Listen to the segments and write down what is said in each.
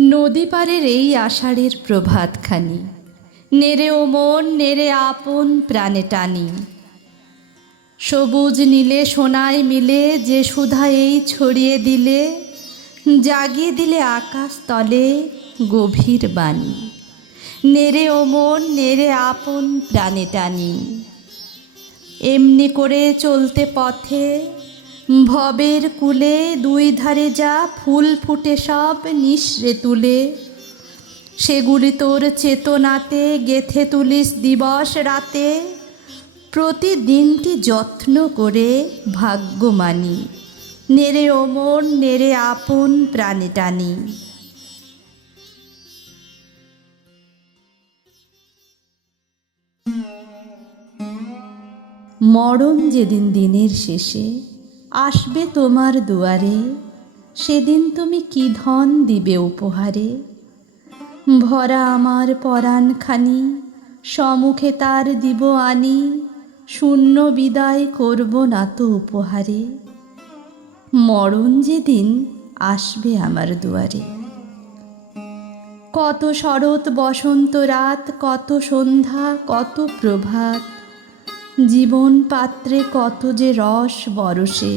নদী পারের এই আষাঢ়ের প্রভাতখানি, নেড়ে ও মন নেড়ে আপন প্রাণে টানি। সবুজ নীলে সোনায় মিলে যে সুধা এই ছড়িয়ে দিলে, জাগিয়ে দিলে আকাশ তলে গভীর বাণী। নেড়ে ও মন নেড়ে আপন প্রাণে টানি। এমনি করে চলতে পথে ভবের কূলে দুই ধারে যা ফুল ফুটে সব নিঃশ্রে তুলে, সেগুলি তোর চেতনাতে গেথে তুলিস দিবস রাতে। প্রতিদিনটি যত্ন করে ভাগ্য মানি, নেড়ে ও মন নেড়ে আপন প্রাণে টানি। মরণ যেদিন দিনের শেষে আসবে তোমার দুয়ারে, সেদিন তুমি কি ধন দিবে উপহারে? ভরা আমার পরাণখানি সম্মুখে তার দিব আনি, শূন্য বিদায় করব না তো উপহারে। মরণ যেদিন আসবে আমার দুয়ারে। কত শরৎ বসন্ত রাত, কত সন্ধ্যা কত প্রভাত, জীবন পাত্রে কত যে রস বরসে।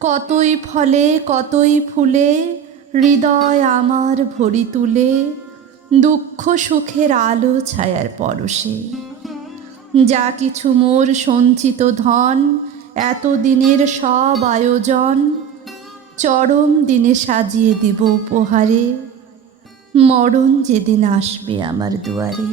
কতই ফলে কতই ফুলে হৃদয় আমার ভরি তুলে, দুঃখ সুখের আলো ছায়ার পরশে। যা কিছু মোর সঞ্চিত ধন, এতদিনের সব আয়োজন, চরম দিনে সাজিয়ে দিব উপহারে। মরণ যেদিন আসবে আমার দুয়ারে।